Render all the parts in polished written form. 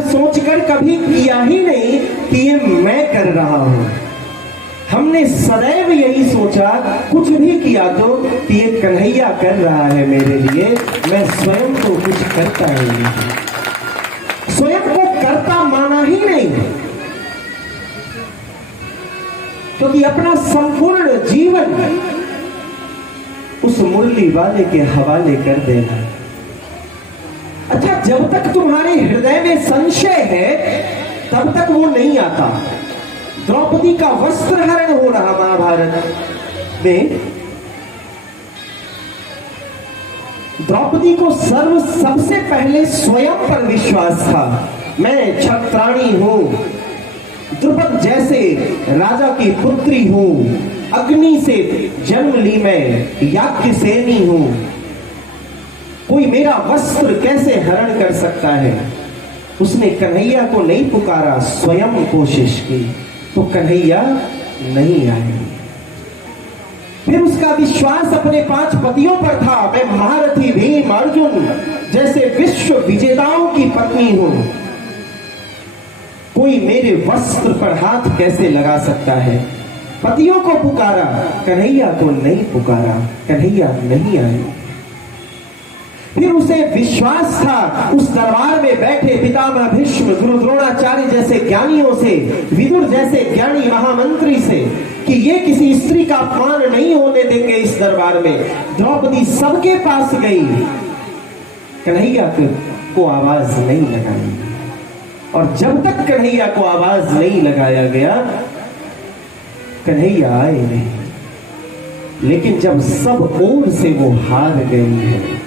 यह सोचकर कभी किया ही नहीं कि ये मैं कर रहा हूं। हमने सदैव यही सोचा कुछ भी किया तो ये कन्हैया कर रहा है मेरे लिए, मैं स्वयं तो कुछ करता ही नहीं, स्वयं को करता माना ही नहीं, क्योंकि अपना संपूर्ण जीवन उस मुरली वाले के हवाले कर देना। अच्छा, जब तक तुम्हारे हृदय में संशय है तब तक वो नहीं आता। द्रौपदी का वस्त्र हरण हो रहा महाभारत में, द्रौपदी को सबसे पहले स्वयं पर विश्वास था। मैं क्षत्राणी हूं, द्रुपद जैसे राजा की पुत्री हूं, अग्नि से जन्म ली मैं, याज्ञसेनी हूं, कोई मेरा वस्त्र कैसे हरण कर सकता है। उसने कन्हैया को नहीं पुकारा, स्वयं कोशिश की तो कन्हैया नहीं आए। फिर उसका विश्वास अपने 5 पतियों पर था। मैं महारथी भीम अर्जुन जैसे विश्व विजेताओं की पत्नी हूं, कोई मेरे वस्त्र पर हाथ कैसे लगा सकता है। पतियों को पुकारा, कन्हैया को नहीं पुकारा, कन्हैया नहीं आए। फिर उसे विश्वास था उस दरबार में बैठे पितामह भीष्म, गुरु द्रोणाचार्य जैसे ज्ञानियों से, विदुर जैसे ज्ञानी महामंत्री से, कि ये किसी स्त्री का अपमान नहीं होने देंगे इस दरबार में। द्रौपदी सबके पास गई, कन्हैया को आवाज नहीं लगाई, और जब तक कन्हैया को आवाज नहीं लगाया गया कन्हैया आए नहीं। लेकिन जब सब ओर से वो हार गई है,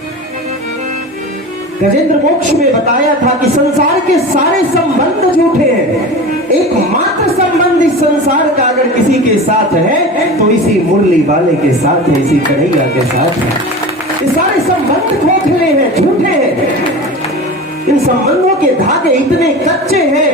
गजेंद्र मोक्ष में बताया था कि संसार के सारे संबंध झूठे हैं, एकमात्र संबंध इस संसार का अगर किसी के साथ है तो इसी मुरली वाले के साथ है, इसी कन्हैया के साथ है। ये सारे संबंध खोखले हैं, झूठे हैं। इन संबंधों के धागे इतने कच्चे हैं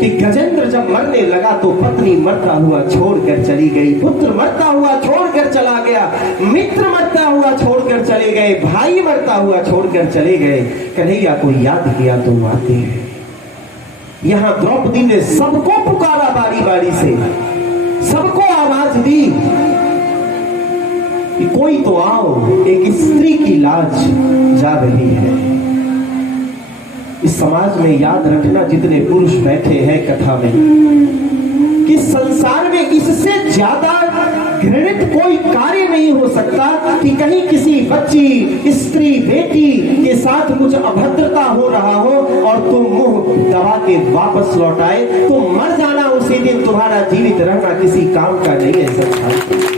कि गजेंद्र जब मरने लगा तो पत्नी मरता हुआ छोड़कर चली गई, पुत्र मरता हुआ छोड़कर चला गया, मित्र मरता हुआ छोड़कर चले गए, भाई मरता हुआ छोड़कर चले गए। कन्हैया को याद किया तो आते हैं। यहां द्रौपदी ने सबको पुकारा बारी बारी से, सबको आवाज दी कि कोई तो आओ, एक स्त्री की लाज जा रही है। इस समाज में याद रखना, जितने पुरुष बैठे हैं कथा में, कि संसार में इससे ज्यादा घृणित कोई कार्य नहीं हो सकता कि कहीं किसी बच्ची, स्त्री, बेटी के साथ कुछ अभद्रता हो रहा हो और तुम मुंह दबा के वापस लौट आए। तो मर जाना उसी दिन, तुम्हारा जीवित रहना किसी काम का नहीं है संसार।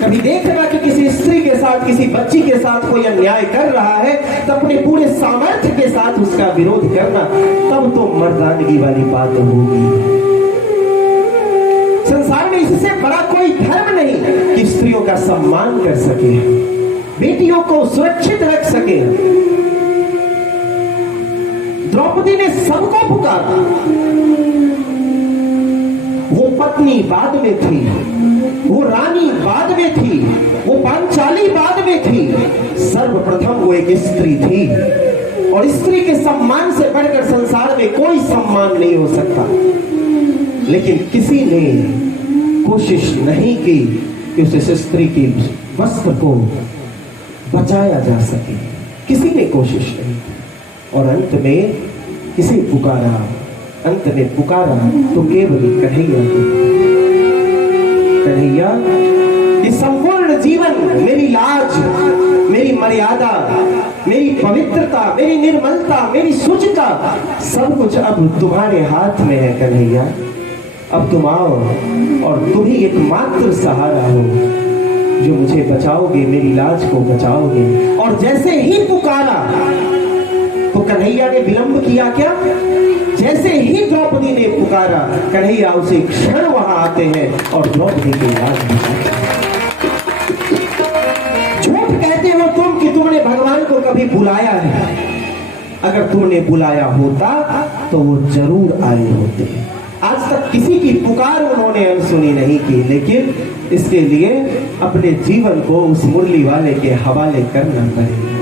कभी देखना कि किसी स्त्री के साथ, किसी बच्ची के साथ कोई अन्याय कर रहा है तो अपने पूरे सामर्थ्य के साथ उसका विरोध करना, तब तो मर्दानगी वाली बात होगी। संसार में इससे बड़ा कोई धर्म नहीं कि स्त्रियों का सम्मान कर सके, बेटियों को सुरक्षित रख सके। द्रौपदी ने सबको पुकारा। वो पत्नी बाद में थी, वो रानी बाद में थी, वो पांचाली बाद में थी, सर्वप्रथम वो एक स्त्री थी। और स्त्री के सम्मान से बढ़कर संसार में कोई सम्मान नहीं हो सकता। लेकिन किसी ने कोशिश नहीं की कि उस स्त्री की वस्त्र को बचाया जा सके, किसी ने कोशिश नहीं की। और अंत में किसे पुकारा, अंत में पुकारा तो केवल कन्हैया को। कन्हैया, ये संपूर्ण जीवन मेरी लाज, मेरी मर्यादा, मेरी पवित्रता, मेरी निर्मलता, मेरी शुचिता, सब कुछ अब तुम्हारे हाथ में है कन्हैया। अब तुम आओ और तुम ही एकमात्र सहारा हो जो मुझे बचाओगे, मेरी लाज को बचाओगे। और जैसे ही पुकारा तो कन्हैया ने विलंब किया क्या? जैसे ही द्रौपदी ने पुकारा, कन्हैया उसे क्षण वहां आते हैं और द्रौपदी की लाज बचाते हैं। झूठ कहते हो तुम कि तुमने भगवान को कभी बुलाया है। अगर तुमने बुलाया होता तो वो जरूर आए होते। आज तक किसी की पुकार उन्होंने अनसुनी नहीं की, लेकिन इसके लिए अपने जीवन को उस मुरली वाले के हवाले करना पड़ेगा।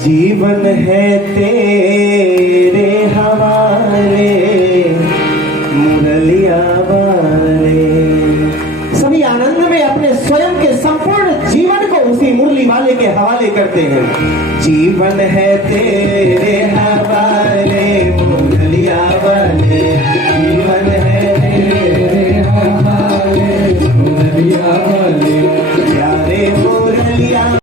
जीवन है तेरे हवाले मुरलिया वाले। सभी आनंद में अपने स्वयं के संपूर्ण जीवन को उसी मुरली वाले के हवाले करते हैं। जीवन है तेरे हवाले